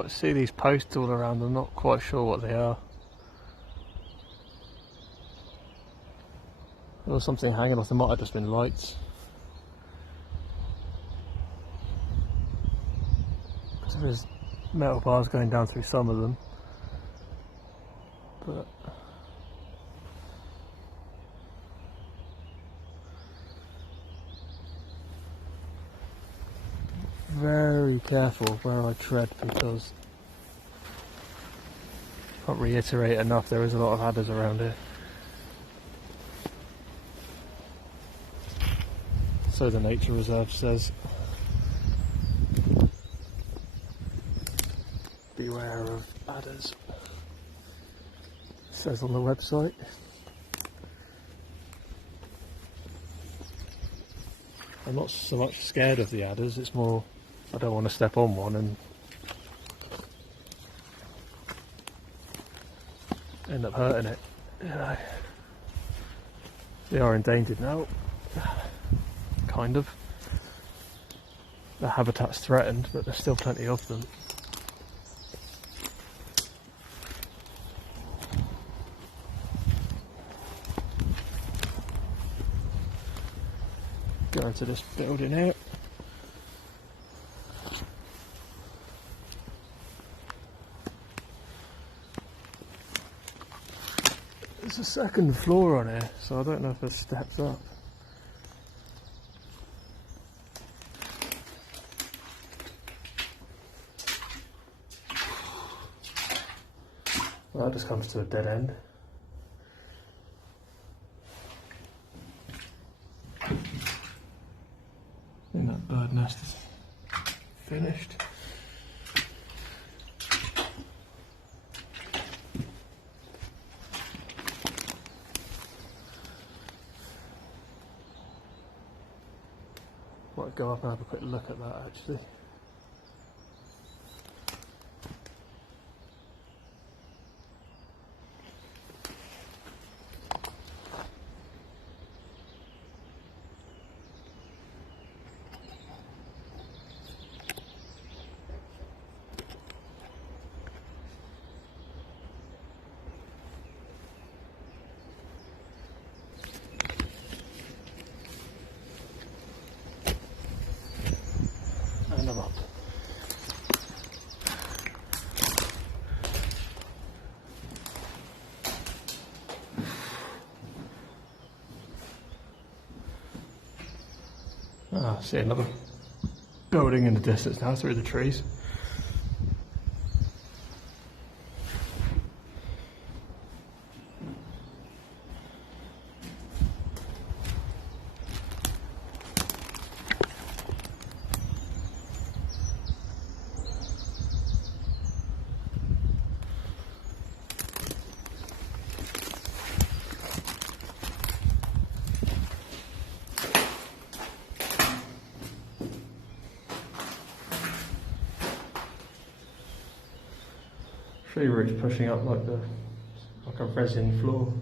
quite see these posts all around. I'm not quite sure what they are. There was something hanging off. There might have just been lights. So there's metal bars going down through some of them, but very careful where I tread, because I can't reiterate enough, there is a lot of adders around here. So the nature reserve says. Beware of adders. It says on the website. I'm not so much scared of the adders, it's more I don't want to step on one and end up hurting it. You know. They are endangered now. Kind of. Their habitat's threatened, but there's still plenty of them. Go into this building here. There's a second floor on here, so I don't know if there's steps up. Well, that just comes to a dead end. I think that bird nest is finished. Might go up and have a quick look at that actually. And I'm up. Ah, I see another building in the distance now through the trees. Tree roots pushing up like a resin floor.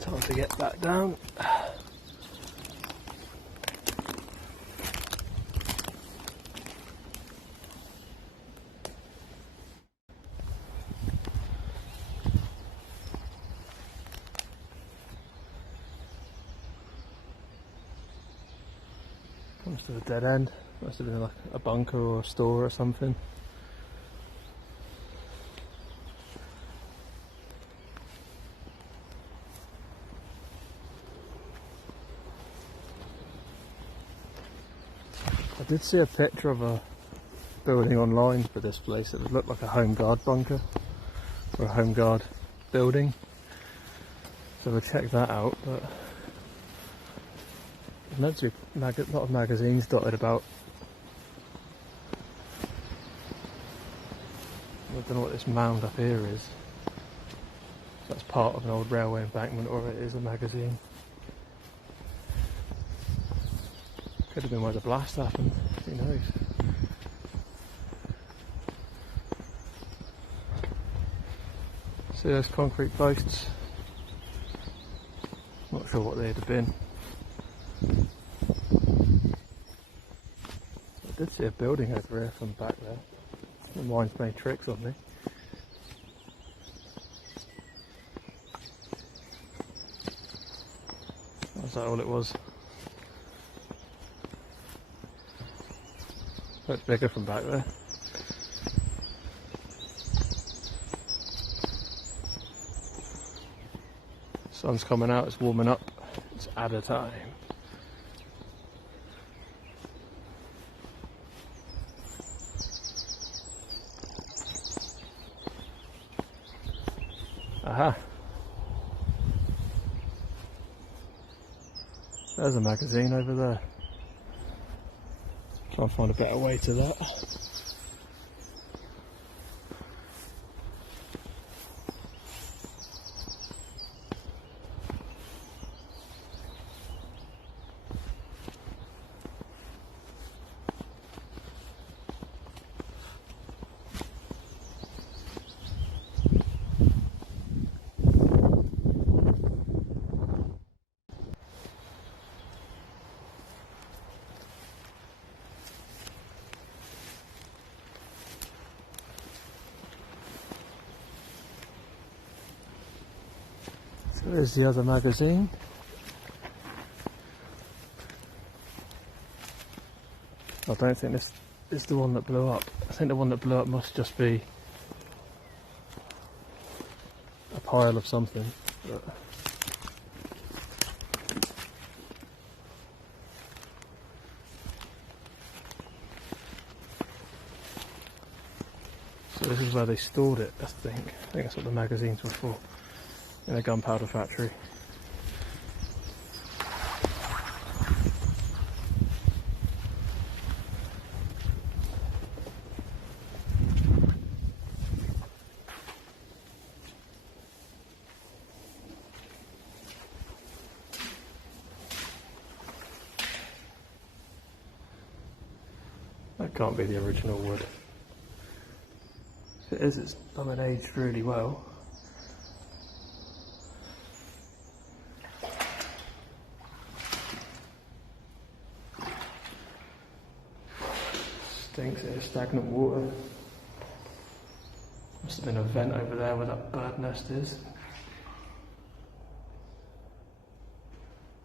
Time to get back down. Comes to a dead end. Must have been like a bunker or a store or something. I did see a picture of a building online for this place. It would look like a home guard bunker or a home guard building. So we'll check that out. But there's meant to be a lot of magazines dotted about. I don't know what this mound up here is. That's part of an old railway embankment, or it is a magazine. Could have been where the blast happened, who knows. See those concrete posts? Not sure what they'd have been. I did see a building over here from back there. The mine's playing tricks on me. Was that all it was? Looks bigger from back there. Sun's coming out, it's warming up. It's adder time. Aha! There's a magazine over there. Try and find a better way to that. There's the other magazine. I don't think this is the one that blew up. I think the one that blew up must just be a pile of something. But so this is where they stored it, I think. I think that's what the magazines were for. In a gunpowder factory. That can't be the original wood. If it is, it's been aged really well. Stinks, it's stagnant water. Must have been a vent over there where that bird nest is.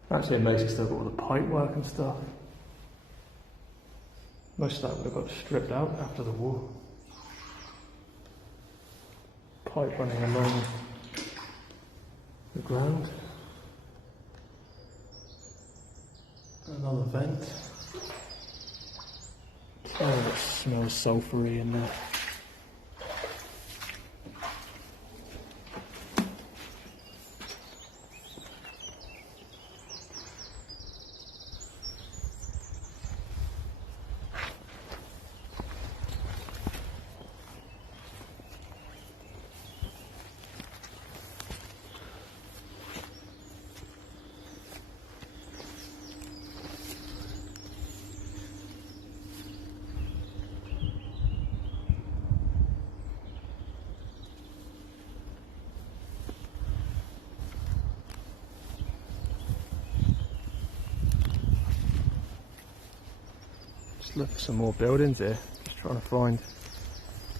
Actually, amazing, still got all the pipe work and stuff. Most of that would have got stripped out after the war. Pipe running along the ground. Another vent. Oh, it smells sulphury in there. Just look for some more buildings here. Just trying to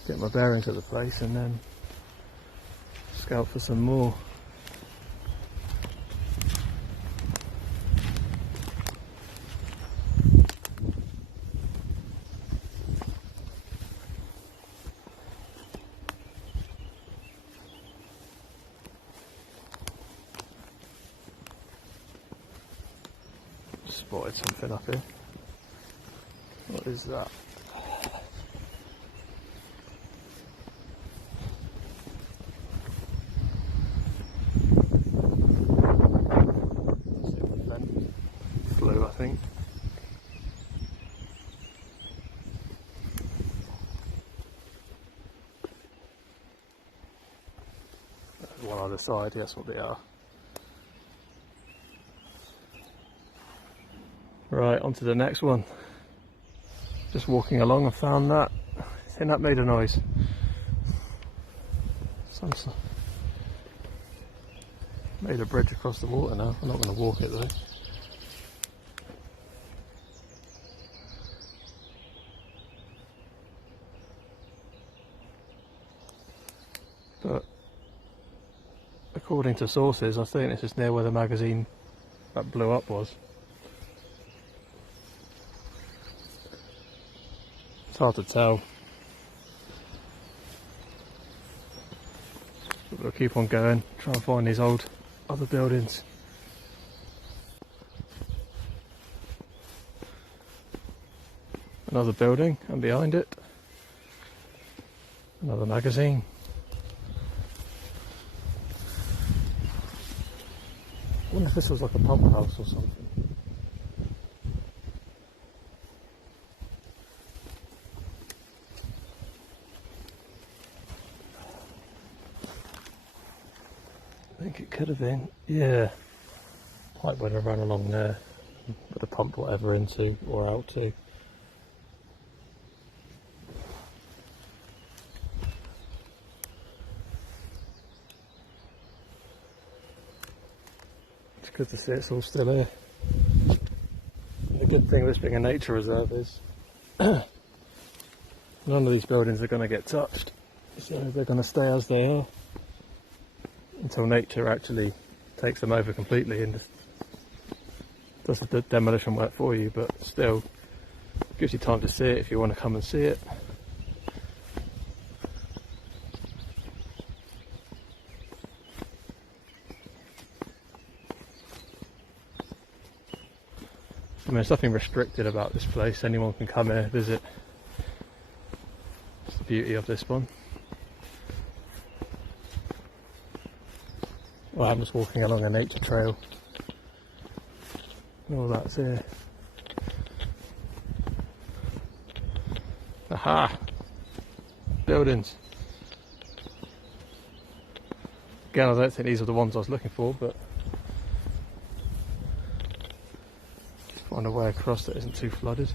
get my bearings at the place and then scout for some more. Spotted something up here. What is that? Flew, I think. There's one other side, that's what they are. Right, on to the next one. Just walking along and found that. I think that made a noise. Made a bridge across the water now. I'm not going to walk it though. But according to sources, I think this is near where the magazine that blew up was. It's hard to tell. But we'll keep on going, try and find these old other buildings. Another building, and behind it, another magazine. I wonder if this was like a pump house or something. I think it could have been, yeah. Pipe would have run along there with a pump whatever into or out to. It's good to see it's all still here. The good thing with this being a nature reserve is none of these buildings are going to get touched, so they're going to stay as they are until nature actually takes them over completely and just does the demolition work for you, but still gives you time to see it if you want to come and see it. I mean, there's nothing restricted about this place, anyone can come here, visit. It's the beauty of this one. Well, I'm just walking along a nature trail. All that's here. Aha! Buildings. Again, I don't think these are the ones I was looking for, but just find a way across that isn't too flooded.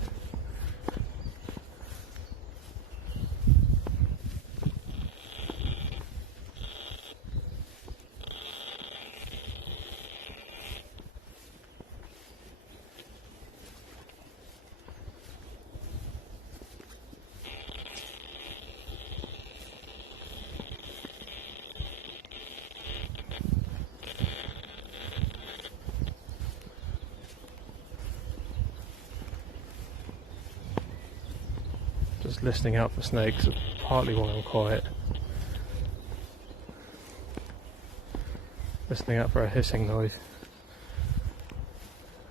Just listening out for snakes, partly why I'm quiet. Listening out for a hissing noise.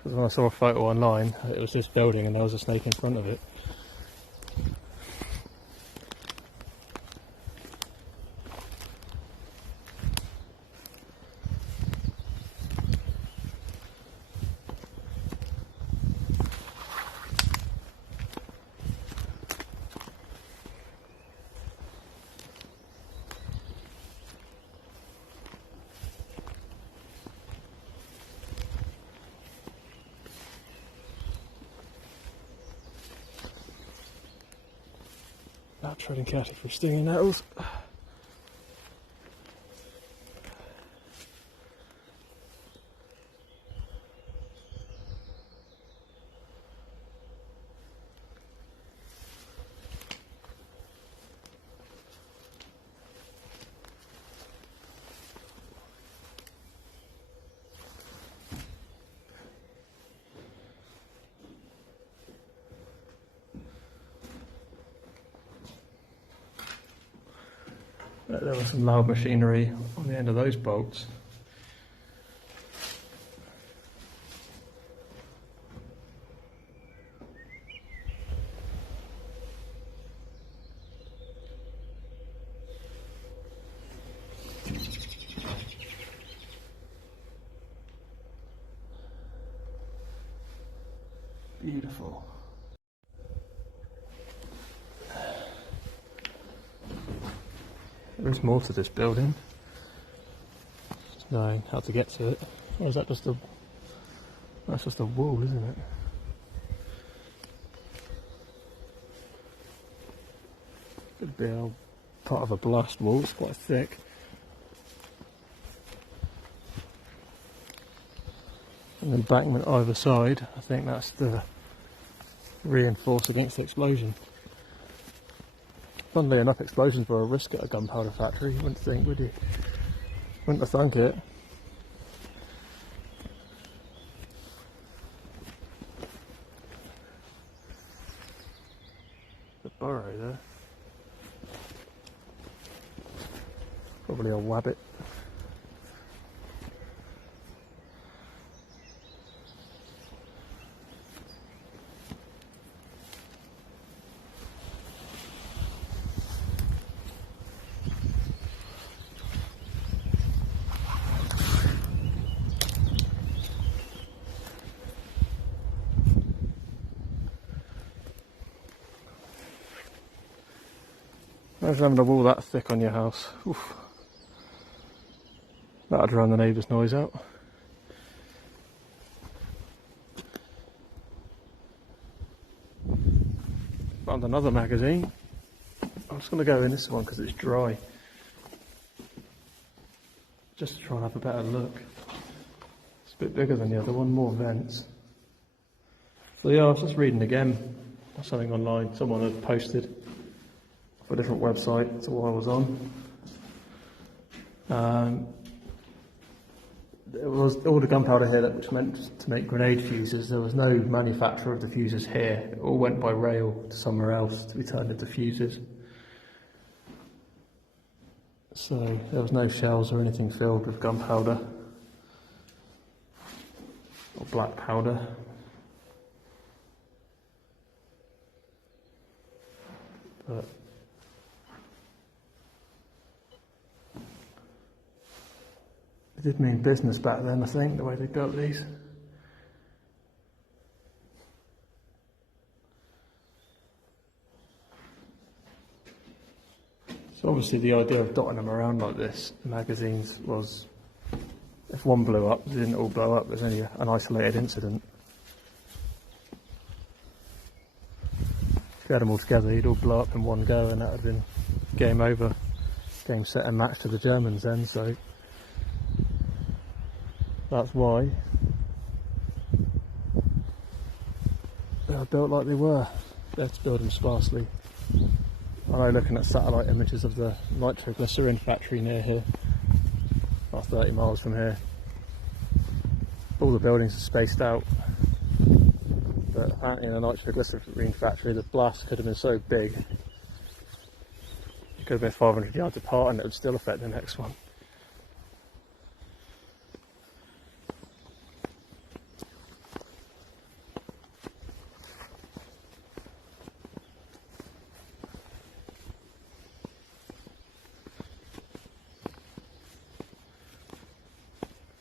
Because when I saw a photo online, it was this building and there was a snake in front of it. Not treading carefully for stinging nettles. There was some loud machinery on the end of those bolts. Beautiful. There is more to this building. Just knowing how to get to it. Or is that just a... That's just a wall, isn't it? Could be a part of a blast wall, it's quite thick. And the embankment either side, I think that's to reinforce against the explosion. Funnily enough, explosions were a risk at a gunpowder factory, you wouldn't think, would you? Wouldn't have thunk it. The burrow there. Probably a wabbit. Imagine having a wall that thick on your house. Oof. That'd drown the neighbours' noise out. Found another magazine. I'm just going to go in this one because it's dry. Just to try and have a better look. It's a bit bigger than the other one, more vents. So yeah, I was just reading again something online someone had posted for a different website to what I was on. It was all the gunpowder here that was meant to make grenade fuses. There was no manufacturer of the fuses here. It all went by rail to somewhere else to be turned into fuses. So there was no shells or anything filled with gunpowder or black powder. But it did mean business back then, I think, the way they built these. So obviously the idea of dotting them around like this, magazines, was if one blew up, they didn't all blow up, there's only an isolated incident. If you had them all together, you'd all blow up in one go and that would have been game over. Game, set and match to the Germans then, so that's why they were built like they were. They had to build them sparsely. I know, looking at satellite images of the nitroglycerin factory near here, about 30 miles from here, all the buildings are spaced out. But apparently in the nitroglycerin factory the blast could have been so big it could have been 500 yards apart and it would still affect the next one.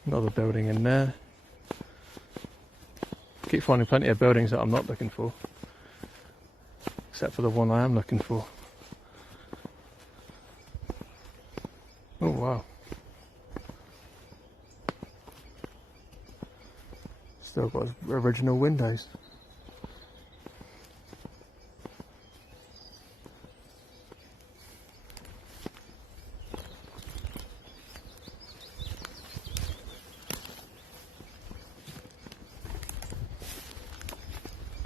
Another building in there. Keep finding plenty of buildings that I'm not looking for, except for the one I am looking for. Oh wow. Still got original windows.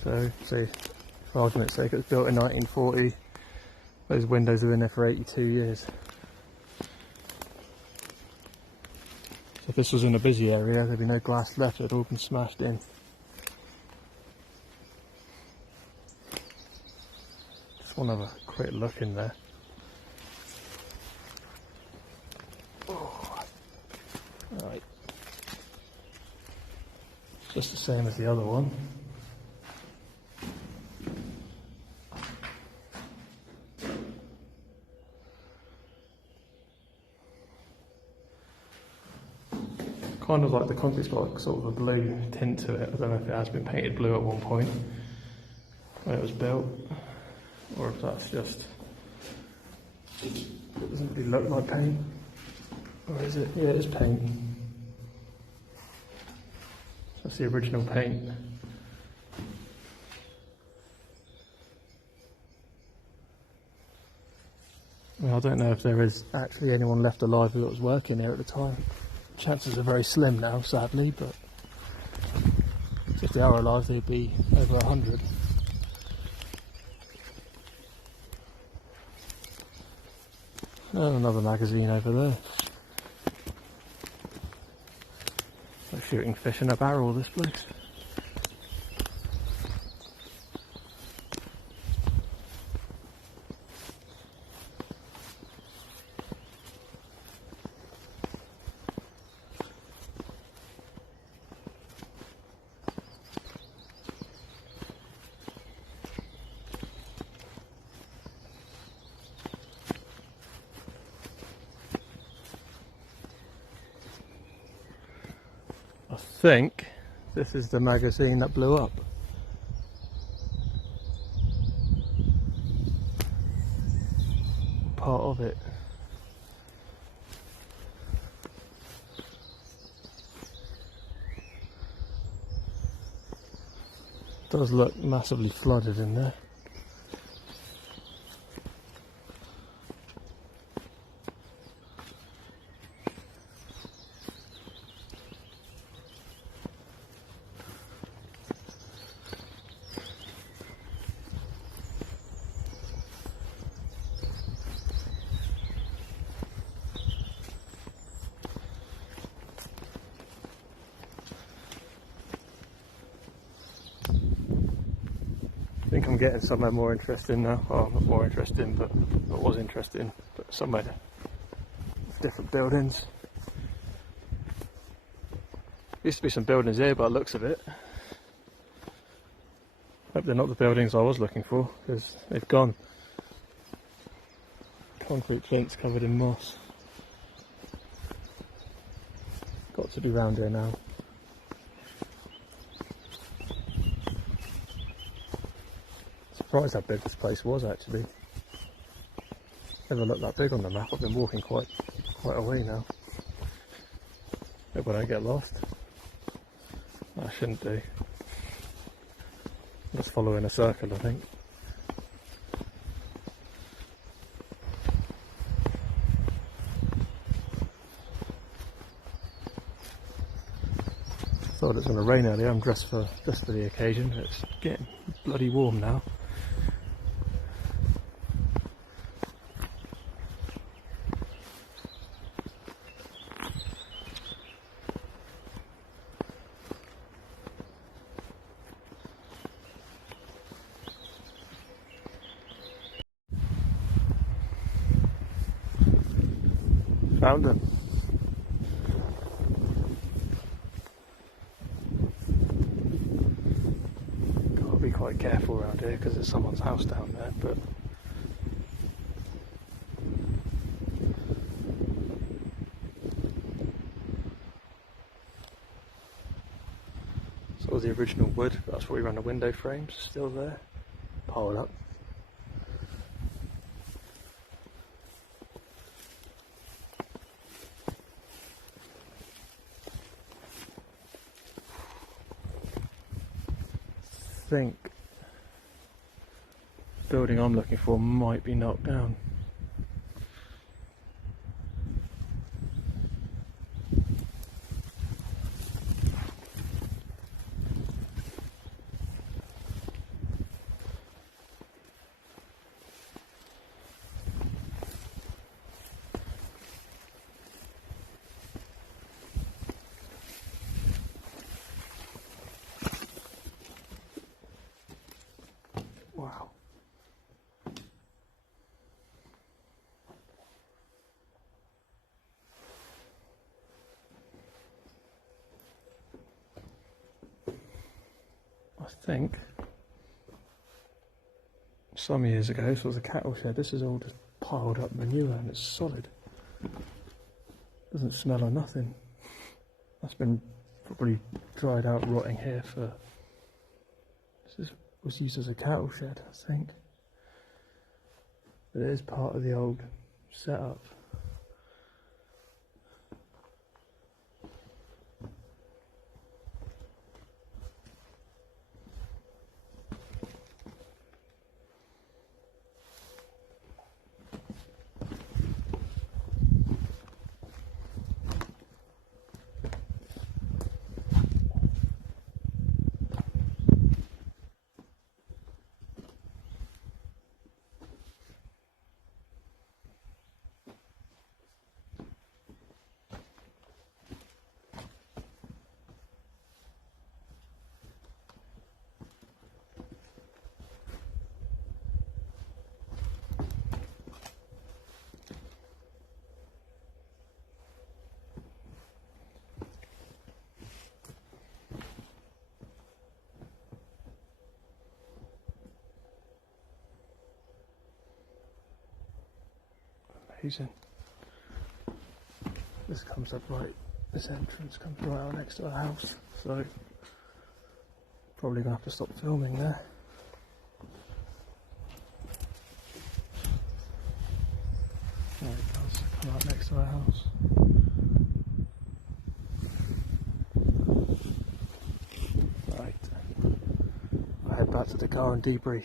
So, say, for argument's sake, it was built in 1940. Those windows have been there for 82 years. So if this was in a busy area, there'd be no glass left, it'd all been smashed in. Just want to have a quick look in there. Oh. Right. Just the same as the other one. Kind of like the concrete's got like sort of a blue tint to it. I don't know if it has been painted blue at one point when it was built, or if that's just, it doesn't really look like paint. Or is it? Yeah, it is paint. That's the original paint. Well, I don't know if there is actually anyone left alive who was working here at the time. Chances are very slim now, sadly, but if they are alive, they'd be over 100. And another magazine over there. Like shooting fish in a barrel, this place. I think this is the magazine that blew up. Part of it. Does look massively flooded in there. I think I'm getting somewhere more interesting now. Oh, not more interesting, but it was interesting. But somewhere with different buildings. Used to be some buildings here by the looks of it. Hope they're not the buildings I was looking for, because they've gone. Concrete plinths covered in moss. Got to be round here now. Surprised how big this place was actually. Never looked that big on the map. I've been walking quite a way now. Hope I don't get lost. I shouldn't do. Just follow in a circle, I think. Thought it was going to rain earlier. I'm dressed just for the occasion. It's getting bloody warm now. Found them. Gotta be quite careful around here because there's someone's house down there, but it's all the original wood. That's where we ran the window frames, still there, piled up. I think the building I'm looking for might be knocked down. Wow. I think some years ago this was a cattle shed. This is all just piled up manure and it's solid. Doesn't smell of nothing. That's been probably dried out rotting here for... This was used as a cattle shed, I think. But it is part of the old setup. who's in. This comes up right, this entrance comes right out next to the house, so probably gonna have to stop filming there. There it does, come out next to our house. Right, I'll head back to the car and debrief.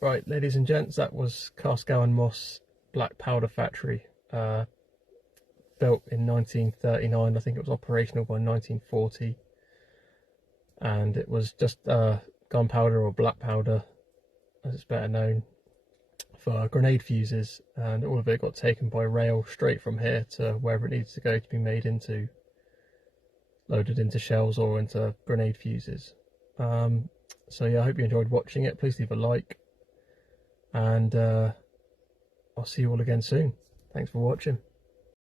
Right, ladies and gents, that was Carsegowan Moss Black Powder Factory. Built in 1939, I think it was operational by 1940. And it was just gunpowder, or black powder, as it's better known, for grenade fuses. And all of it got taken by rail straight from here to wherever it needs to go to be made into, loaded into shells or into grenade fuses. So yeah, I hope you enjoyed watching it. Please leave a like. And I'll see you all again soon. Thanks for watching.